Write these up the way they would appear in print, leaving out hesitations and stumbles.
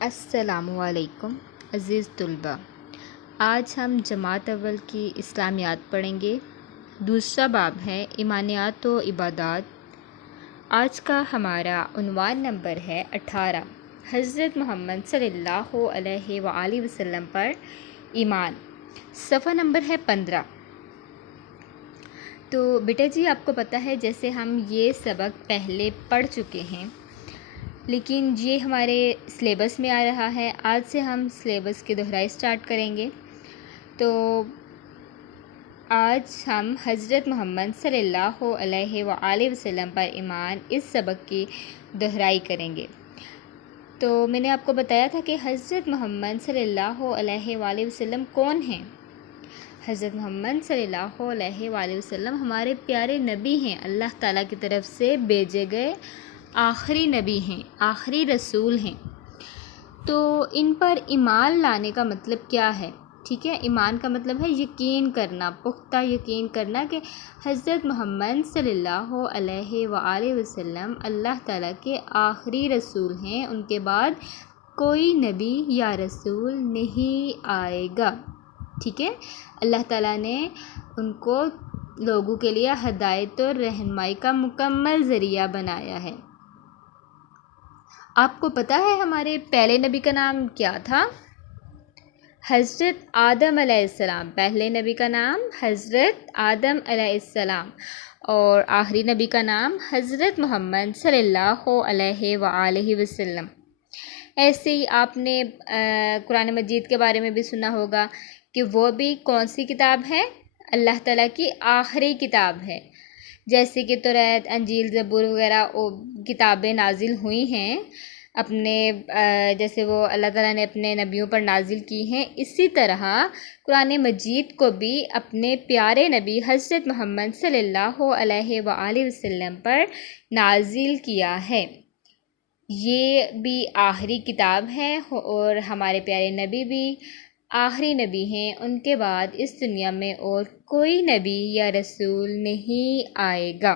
السلام علیکم عزیز طلباء، آج ہم جماعت اول کی اسلامیات پڑھیں گے۔ دوسرا باب ہے ایمانیات و عبادات۔ آج کا ہمارا عنوان نمبر ہے 18، حضرت محمد صلی اللہ علیہ وآلہ وسلم پر ایمان۔ صفحہ نمبر ہے 15۔ تو بیٹا جی، آپ کو پتہ ہے جیسے ہم یہ سبق پہلے پڑھ چکے ہیں، لیکن یہ ہمارے سلیبس میں آ رہا ہے۔ آج سے ہم سلیبس کی دہرائی سٹارٹ کریں گے۔ تو آج ہم حضرت محمد صلی اللہ علیہ وآلہ وسلم پر ایمان اس سبق کی دہرائی کریں گے۔ تو میں نے آپ کو بتایا تھا کہ حضرت محمد صلی اللہ علیہ وآلہ وسلم کون ہیں؟ حضرت محمد صلی اللہ علیہ وآلہ وسلم ہمارے پیارے نبی ہیں، اللہ تعالیٰ کی طرف سے بھیجے گئے آخری نبی ہیں، آخری رسول ہیں۔ تو ان پر ایمان لانے کا مطلب کیا ہے؟ ٹھیک ہے، ایمان کا مطلب ہے یقین کرنا، پختہ یقین کرنا کہ حضرت محمد صلی اللہ علیہ وآلہ وسلم اللہ تعالیٰ کے آخری رسول ہیں، ان کے بعد کوئی نبی یا رسول نہیں آئے گا۔ ٹھیک ہے، اللہ تعالیٰ نے ان کو لوگوں کے لیے ہدایت اور رہنمائی کا مکمل ذریعہ بنایا ہے۔ آپ کو پتہ ہے ہمارے پہلے نبی کا نام کیا تھا؟ حضرت آدم علیہ السلام۔ پہلے نبی کا نام حضرت آدم علیہ السلام، اور آخری نبی کا نام حضرت محمد صلی اللہ علیہ وآلہ وسلم۔ ایسے ہی آپ نے قرآن مجید کے بارے میں بھی سنا ہوگا کہ وہ بھی کون سی کتاب ہے؟ اللہ تعالیٰ کی آخری کتاب ہے۔ جیسے کہ توریت، انجیل، زبور وغیرہ کتابیں نازل ہوئی ہیں اپنے جیسے وہ اللہ تعالیٰ نے اپنے نبیوں پر نازل کی ہیں، اسی طرح قرآن مجید کو بھی اپنے پیارے نبی حضرت محمد صلی اللہ علیہ وآلہ وسلم پر نازل کیا ہے۔ یہ بھی آخری کتاب ہے اور ہمارے پیارے نبی بھی آخری نبی ہیں، ان کے بعد اس دنیا میں اور کوئی نبی یا رسول نہیں آئے گا۔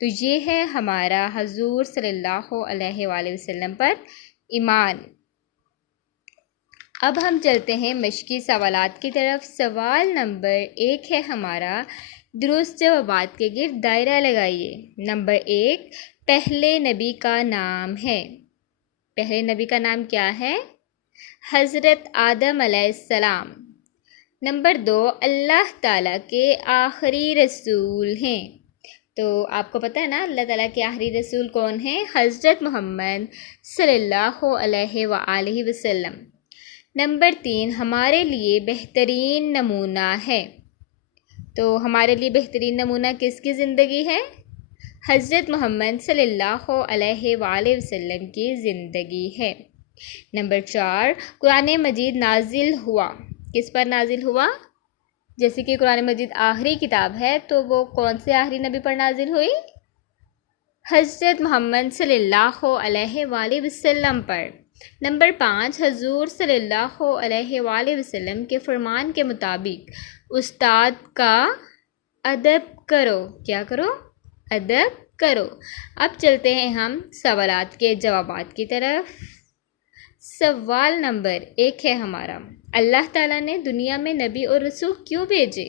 تو یہ ہے ہمارا حضور صلی اللہ علیہ وآلہ وسلم پر ایمان۔ اب ہم چلتے ہیں مشقی سوالات کی طرف۔ سوال نمبر 1 ہے ہمارا، درست جوابات کے گرد دائرہ لگائیے۔ نمبر 1، پہلے نبی کا نام ہے۔ پہلے نبی کا نام کیا ہے؟ حضرت آدم علیہ السلام۔ نمبر 2، اللہ تعالیٰ کے آخری رسول ہیں۔ تو آپ کو پتہ ہے نا اللہ تعالیٰ کے آخری رسول کون ہیں؟ حضرت محمد صلی اللہ علیہ وآلہ وسلم۔ نمبر 3، ہمارے لیے بہترین نمونہ ہے۔ تو ہمارے لیے بہترین نمونہ کس کی زندگی ہے؟ حضرت محمد صلی اللہ علیہ وآلہ وسلم کی زندگی ہے۔ نمبر 4، قرآن مجید نازل ہوا، کس پر نازل ہوا؟ جیسے کہ قرآن مجید آخری کتاب ہے تو وہ کون سے آخری نبی پر نازل ہوئی؟ حضرت محمد صلی اللہ علیہ وآلہ وسلم پر۔ نمبر 5، حضور صلی اللہ علیہ وآلہ وسلم کے فرمان کے مطابق استاد کا ادب کرو۔ کیا کرو؟ ادب کرو۔ اب چلتے ہیں ہم سوالات کے جوابات کی طرف۔ سوال نمبر 1 ہے ہمارا، اللہ تعالیٰ نے دنیا میں نبی اور رسول کیوں بھیجے؟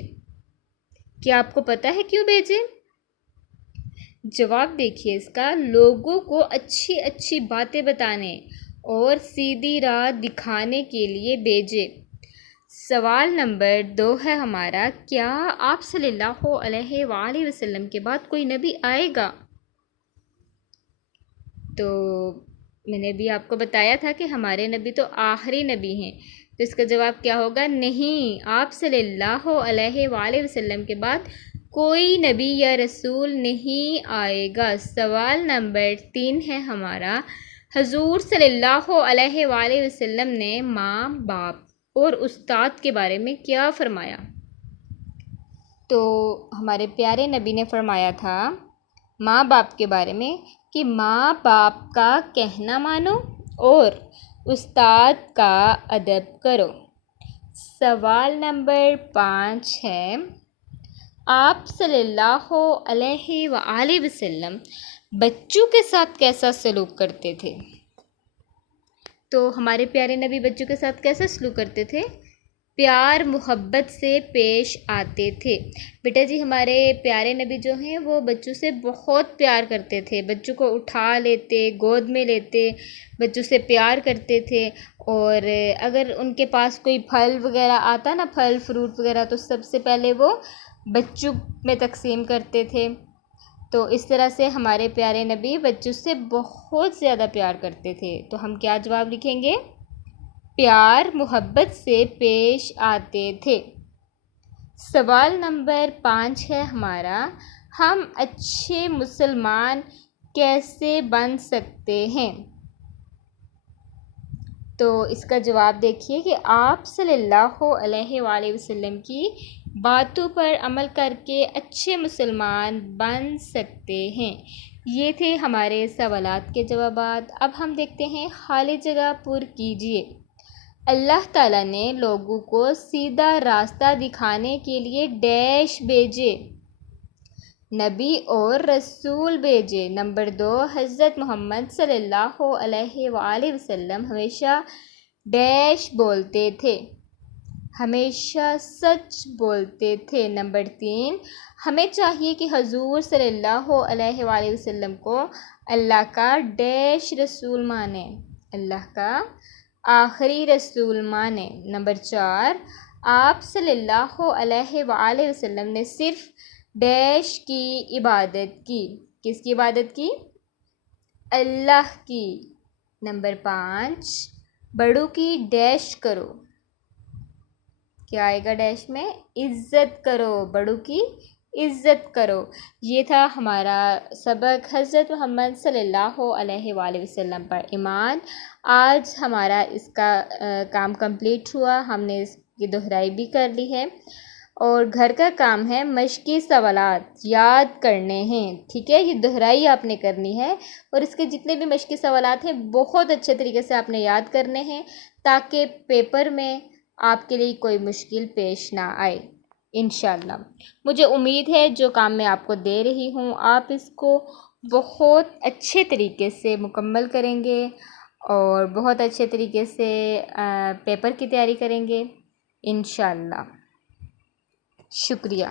کیا آپ کو پتہ ہے کیوں بھیجے؟ جواب دیکھیے اس کا، لوگوں کو اچھی اچھی باتیں بتانے اور سیدھی راہ دکھانے کے لیے بھیجے۔ سوال نمبر 2 ہے ہمارا، کیا آپ صلی اللہ علیہ وآلہ وسلم کے بعد کوئی نبی آئے گا؟ تو میں نے بھی آپ کو بتایا تھا کہ ہمارے نبی تو آخری نبی ہیں، تو اس کا جواب کیا ہوگا؟ نہیں، آپ صلی اللہ علیہ وآلہ وسلم کے بعد کوئی نبی یا رسول نہیں آئے گا۔ سوال نمبر 3 ہے ہمارا، حضور صلی اللہ علیہ وآلہ وسلم نے ماں باپ اور استاد کے بارے میں کیا فرمایا؟ تو ہمارے پیارے نبی نے فرمایا تھا ماں باپ کے بارے میں کہ ماں باپ کا کہنا مانو اور استاد کا ادب کرو۔ سوال نمبر 5 ہے، آپ صلی اللہ علیہ وآلہ وسلم بچوں کے ساتھ کیسا سلوک کرتے تھے؟ تو ہمارے پیارے نبی بچوں کے ساتھ کیسا سلوک کرتے تھے؟ پیار محبت سے پیش آتے تھے۔ بیٹا جی ہمارے پیارے نبی جو ہیں وہ بچوں سے بہت پیار کرتے تھے، بچوں کو اٹھا لیتے، گود میں لیتے، بچوں سے پیار کرتے تھے، اور اگر ان کے پاس کوئی پھل وغیرہ آتا نا، پھل فروٹ وغیرہ، تو سب سے پہلے وہ بچوں میں تقسیم کرتے تھے۔ تو اس طرح سے ہمارے پیارے نبی بچوں سے بہت زیادہ پیار کرتے تھے۔ تو ہم کیا جواب لکھیں گے؟ پیار محبت سے پیش آتے تھے۔ سوال نمبر 5 ہے ہمارا، ہم اچھے مسلمان کیسے بن سکتے ہیں؟ تو اس کا جواب دیکھیے کہ آپ صلی اللہ علیہ وآلہ وسلم کی باتوں پر عمل کر کے اچھے مسلمان بن سکتے ہیں۔ یہ تھے ہمارے سوالات کے جوابات۔ اب ہم دیکھتے ہیں خالی جگہ پر کیجیے۔ اللہ تعالیٰ نے لوگوں کو سیدھا راستہ دکھانے کے لیے ڈیش بھیجے، نبی اور رسول بھیجے۔ نمبر 2، حضرت محمد صلی اللہ علیہ وآلہ وسلم ہمیشہ ڈیش بولتے تھے، ہمیشہ سچ بولتے تھے۔ نمبر 3، ہمیں چاہیے کہ حضور صلی اللہ علیہ وآلہ وسلم کو اللہ کا ڈیش رسول مانیں، اللہ کا آخری رسول مانیں۔ نمبر 4، آپ صلی اللہ علیہ وآلہ وسلم نے صرف ڈیش کی عبادت کی۔ کس کی عبادت کی؟ اللہ کی۔ نمبر 5، بڑوں کی ڈیش کرو۔ کیا آئے گا ڈیش میں؟ عزت کرو، بڑوں کی عزت کرو۔ یہ تھا ہمارا سبق حضرت محمد صلی اللہ علیہ وآلہ وسلم پر ایمان۔ آج ہمارا اس کا کام کمپلیٹ ہوا، ہم نے اس کی دہرائی بھی کر لی ہے، اور گھر کا کام ہے مشقی سوالات یاد کرنے ہیں، ٹھیک ہے؟ یہ دہرائی آپ نے کرنی ہے، اور اس کے جتنے بھی مشقی سوالات ہیں بہت اچھے طریقے سے آپ نے یاد کرنے ہیں، تاکہ پیپر میں آپ کے لیے کوئی مشکل پیش نہ آئے انشاءاللہ۔ مجھے امید ہے جو کام میں آپ کو دے رہی ہوں آپ اس کو بہت اچھے طریقے سے مکمل کریں گے، اور بہت اچھے طریقے سے پیپر کی تیاری کریں گے انشاءاللہ۔ شکریہ۔